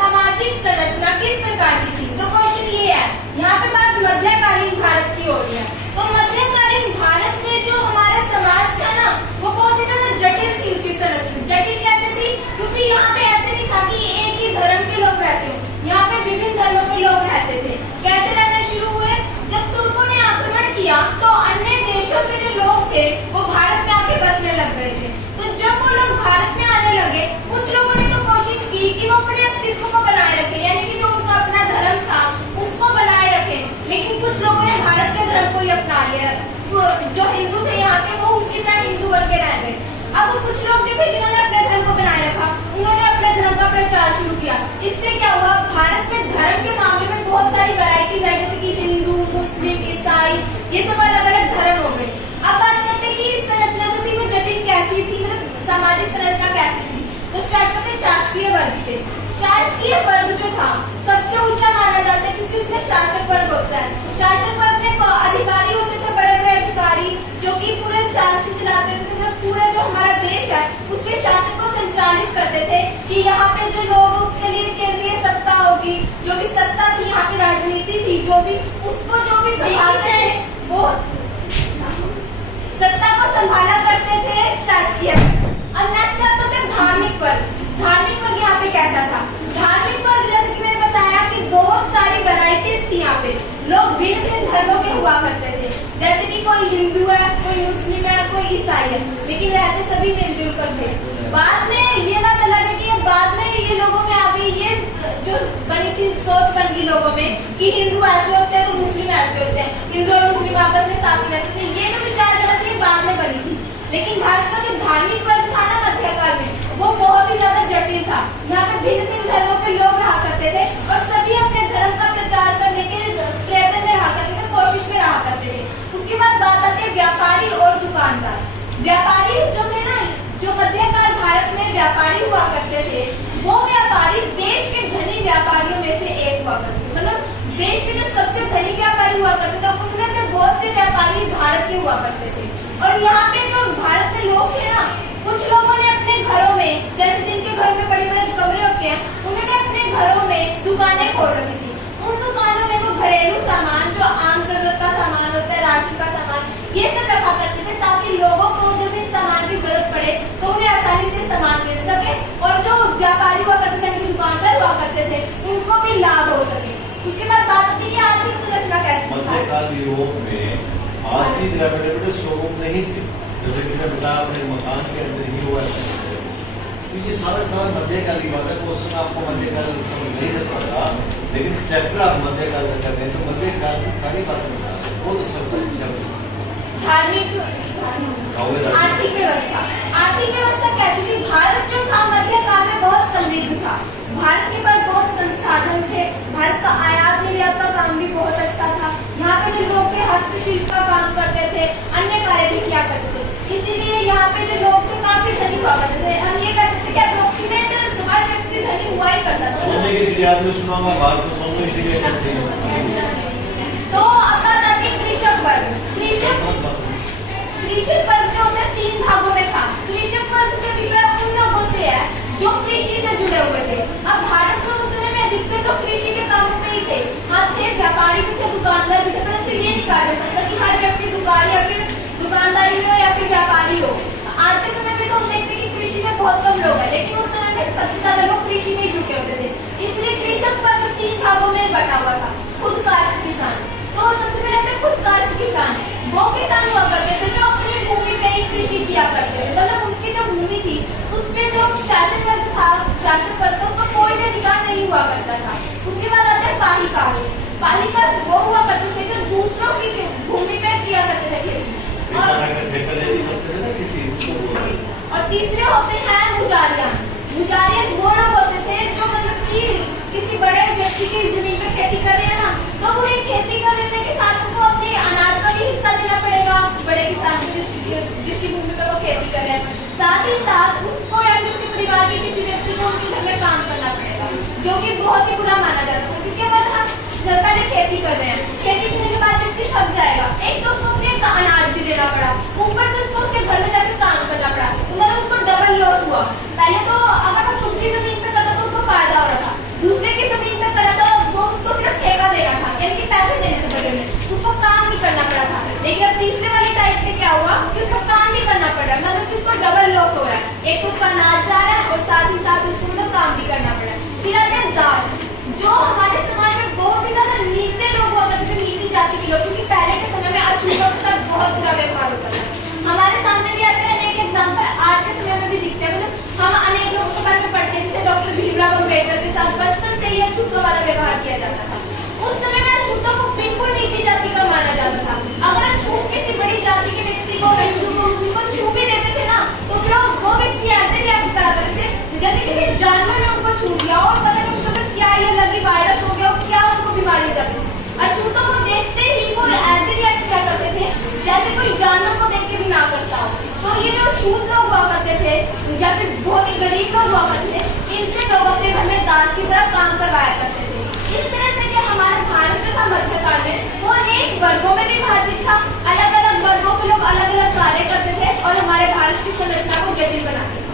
सामाजिक संरचना किस प्रकार की थी? तो क्वेश्चन ये है, यहाँ पे बात मध्यकालीन भारत की हो रही है। तो मध्यकालीन भारत में जो हमारा समाज था ना, वो बहुत ही ज्यादा जटिल थी उसकी संरचना। जटिल कैसे थी? क्योंकि यहाँ पे ऐसे नहीं था कि एक ही धर्म के लोग रहते हो, यहाँ पे विभिन्न धर्मों के लोग रहते थे। कैसे रहना शुरू हुए? जब तुर्कों ने आक्रमण किया तो अन्य देशों से जो लोग थे वो भारत में आके बसने लग गए थे। तो जब वो लोग भारत में आने लगे, कुछ लोगों ने तो कोशिश की कि वो अपने अस्तित्व को बनाए रखे, यानी कि जो उनका अपना धर्म था उसको बनाए रखे, लेकिन कुछ लोगों ने भारत के धर्म को ही अपना लिया। जो हिंदू थे यहाँ के, वो उनकी तरह हिंदू बन के रह गए। अब कुछ लोग जो थे जिन्होंने अपने धर्म को बनाए रखा, उन्होंने अपने धर्म का प्रचार शुरू किया। इससे क्या हुआ? भारत में धर्म के मामले में बहुत सारी वैरायटीज है, जैसे कि हिंदू, मुस्लिम, ईसाई, ये सब अलग अलग धर्म हो गए। अब बात करते हैं कि संरचना तो थी वो जटिल कैसी थी, मतलब सामाजिक संरचना कैसी थी। तो स्टार्ट करते शासकीय वर्ग से। शासकीय वर्ग जो था सबसे ऊंचा माना जाता है, क्योंकि उसमें शासक वर्ग होता है। शासक वर्ग में अधिकारी होते थे, बड़े बड़े अधिकारी, जो कि पूरे शासन चलाते थे, मतलब पूरे जो हमारा देश है उसके शासन को संचालित करते थे कि यहाँ पे जो लोगों के लिए केंद्रीय सत्ता होगी, जो भी सत्ता थी, यहाँ की राजनीति थी, जो भी उसको जो भी संभालते थे वो सत्ता को संभाला करते थे शासकीय। अब नेक्स्ट बात होता है धार्मिक वर्ग। धार्मिक वर्ग यहाँ पे कैसा था? धार्मिक वर्ग जैसे कि मैंने बताया कि बहुत सारी वैरायटीज थी, यहाँ पे लोग भिन्न भिन्न धर्मों के हुआ करते थे। जैसे कि कोई हिंदू है, कोई मुस्लिम है, कोई ईसाई है, लेकिन रहते सभी मिलजुल कर थे। बाद में ये बात अलग है कि बाद में ये लोगों में आ गई, ये जो बनी थी सोच बन गई लोगों में कि हिंदू ऐसे होते हैं तो मुस्लिम ऐसे होते हैं, हिंदू और मुस्लिम आपस में साथ में रहते थे। ये जो विचारधारा थी बाद में बनी थी। लेकिन भारत का जो धार्मिक वर्ग था ना मध्यकाल में, वो बहुत ही ज्यादा जटिल था। यहाँ पे भिन्न भिन्न धर्मों के लोग रहा करते थे और सभी अपने धर्म का प्रचार करने के प्रयत्न में रहा करते थे, कोशिश में रहा करते थे। उसके बाद बात आती है व्यापारी और दुकानदार। व्यापारी जो थे ना, जो मध्यकाल भारत में व्यापारी हुआ करते थे, वो व्यापारी देश के धनी व्यापारियों में से एक हुआ करते थे। मतलब देश के जो सबसे धनी व्यापारी हुआ करते थे, उनमें से बहुत से व्यापारी भारत के हुआ करते थे। और यहाँ पे जो भारत में लोग थे ना, कुछ लोगों ने अपने घरों में, जैसे जिनके घर में बड़े बड़े कमरे होते हैं, उन्होंने अपने घरों में दुकानें खोल रखी थी। उन दुकानों में वो घरेलू सामान, जो आम जरूरत का सामान होता है, राशन का सामान, ये सब रखा करते थे, ताकि लोगों को जब इन सामान की जरूरत पड़े तो उन्हें आसानी से सामान मिल सके, और जो व्यापारी हुआ करते थे, दुकानदार हुआ करते थे, उनको भी लाभ हो सके। उसके बाद बात आती है आर्थिक संरचना कैसी थी। मध्यकाल यूरोप में आज की बड़े शोरूम नहीं थे, जैसे कि मैं बताया अपने मकान के अंदर ही हुआ है। तो ये सारा मध्यकाल की बात है। क्वेश्चन आपको मध्यकाल समझ नहीं दे सकता, लेकिन चैप्टर आप मध्यकाल का करते हैं तो मध्यकाल की सारी बातें बता बहुत अच्छा। धार्मिक आर्थिक व्यवस्था। आर्थिक व्यवस्था कैसी थी? भारत जो था मध्यकाल में बहुत समृद्ध था। भारत के पास बहुत संसाधन थे। भारत का आयात निर्यात का काम भी बहुत अच्छा था। यहाँ पे जो लोग थे हस्तशिल्प का काम करते थे, अन्य कार्य भी किया करते थे। इसीलिए यहाँ पे जो लोग थे काफी धनी हुआ करते थे। हम ये कह सकते हैं कि अप्रोक्सीमेट हर व्यक्ति धनी हुआ ही करता था। सोने की चिड़िया आपने सुना होगा, भारत को सोने की चिड़िया कहते हैं। तो अब बात आती है कृषक वर्ग। कृषक वर्ग जो होता है तीन भागों में था। कृषक वर्ग से विपरीत उन लोगों से है जो कृषि से जुड़े हुए थे। अब भारत में उस समय में अधिकतर लोग कृषि के कामों में ही थे। हाँ थे, व्यापारी भी थे, दुकानदार भी थे, परंतु ये नहीं कहा जा सकता कि हर व्यक्ति दुकान या फिर दुकानदारी में हो या फिर व्यापारी हो। आज के समय में तो हम देखते हैं कि कृषि में बहुत कम लोग हैं, लेकिन उस समय में सबसे ज्यादा लोग कृषि में ही जुटे होते थे। इसलिए कृषक वर्ग तीन भागों में बटा हुआ था। खुद काश्त किसान, तो सबसे पहले खुद काश्त किसान वो किसान हुआ करते थे जो अपनी भूमि पे ही कृषि किया करते थे। मतलब उनकी जो भूमि थी उस पे जो शासक वर्ग था, उसको कोई भी अधिकार नहीं हुआ करता था। उसके बाद आता है पालिकाश। पालिकाश वो हुआ करते थे जो दूसरों की भूमि पे किया करते थे खेती। और तीसरे होते हैं मुजारियान। मुजारियान वो लोग होते थे जो मतलब कि किसी बड़े व्यक्ति की जमीन पे खेती कर रहे हैं ना, तो उन्हें खेती करने के साथ उनको अपने अनाज का भी हिस्सा देना पड़ेगा बड़े किसान को, जिसकी भूमि पे वो खेती कर रहे हैं। साथ ही साथ उसको या फिर उसके परिवार के किसी व्यक्ति को उनके घर में काम करना पड़ेगा, जो कि बहुत ही बुरा माना जाता है। क्योंकि अगर हम पहले खेती कर रहे हैं, खेती करने के बाद व्यक्ति थक जाएगा, एक तो उसको अपने अनाज भी देना पड़ा, ऊपर से उसको उसके घर में जाकर काम करना पड़ा, तो मतलब उसको डबल लॉस हुआ। पहले तो अगर हम उसकी जमीन पे लेकिन अब तीसरे वाले टाइप में क्या हुआ कि उसको काम भी करना पड़ रहा है, मतलब कि उसको डबल लॉस हो रहा है। एक तो उसका अनाज जा रहा है और साथ ही साथ उसको मतलब काम भी करना पड़ रहा है। फिर आते हैं दास, जो हमारे समाज में बहुत ही ज्यादा नीचे लोग हुआ करते थे, नीची जाति के लोग, क्योंकि पहले के समय में अछूतों के साथ बहुत बुरा व्यवहार होता था। हमारे सामने भी ऐसे अनेक एग्जाम्पल आज के समय में भी दिखते हैं। मतलब हम अनेक लोगों के बारे में पढ़ते हैं, जैसे डॉक्टर भीमराव अम्बेडकर के साथ बचपन से ही अछूतों वाला व्यवहार किया जाता था। उस समय में अछूतों को बिल्कुल नीची जाति का माना जाता था। अगर अछूत किसी बड़ी जाति के व्यक्ति को, हिंदू को, मुस्लिम को छू भी देते थे ना, तो जो वो व्यक्ति ऐसे रिएक्ट करा करते थे जैसे किसी जानवर ने उनको छू दिया और पता नहीं उसके पास क्या ये लगी वायरस हो गया और क्या उनको बीमारी हो जाती थी। अछूतों को देखते ही वो ऐसे रिएक्ट किया करते थे जैसे कोई जानवर को देख के भी ना करता हो। तो ये जो छूत लोग हुआ करते थे या फिर बहुत ही गरीब लोग हुआ करते थे, इनसे लोग अपने घर में दास की तरह काम करवाया करते थे। इस तरह से कि हमारा भारत जो था मध्यकाल में वो अनेक वर्गों में विभाजित था। अलग अलग वर्गों के लोग अलग अलग कार्य करते थे और हमारे भारत की संरचना को जटिल बनाते थे।